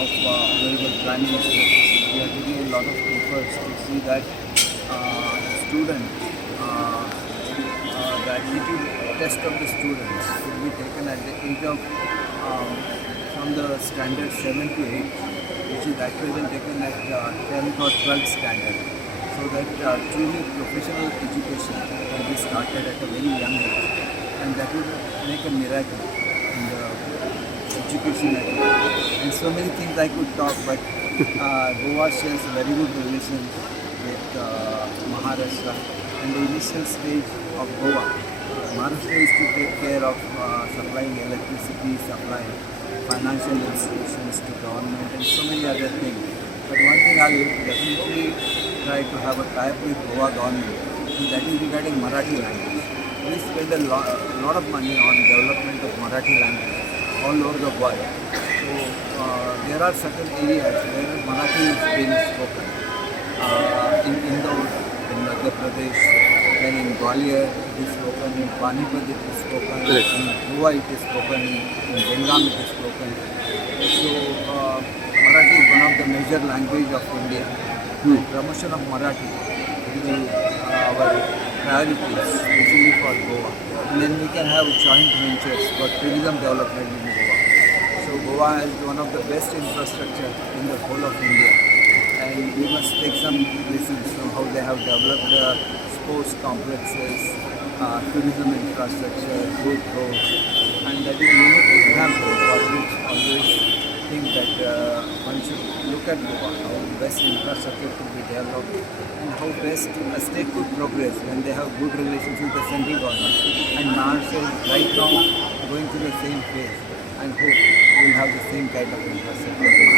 of Honorable Prime Minister, we are taking a lot of efforts to see that student, the aptitude test of the students should be taken at the age of from the standard 7 to 8, which is actually taken at 10th or 12th standard, so that truly professional education will be started at a very young age, and that would make a miracle in the education at all. And so many things I could talk, but Goa shares a very good relation with Maharashtra, and the initial stage of Goa, Maharashtra is to take care of supplying electricity, supplying financial institutions to government, and so many other things. But one thing I will definitely try to have a tie-up with Goa government, and that is regarding Marathi language. We spend a lot of money on development of Marathi language all over the world. So there are certain areas where Marathi is being spoken. In Indore, in Madhya Pradesh, then in Gwalior it is spoken, in Panipat it is spoken, in Goa it is spoken, in Belgaum it is spoken. So Marathi is one of the major language of India. Promotion of Marathi will be our priority, especially for Goa. And then we can have joint ventures for tourism development in Goa. So Goa has one of the best infrastructure in the whole of India. And we must take some lessons from how they have developed sports complexes, tourism infrastructure, good roads, and that is a unique example for which always think that one should look at Goa, how best infrastructure could be developed, and how best a state could progress when they have good relations with the central government. And Maharashtra is right now going through the same phase, and hope we will have the same kind of infrastructure.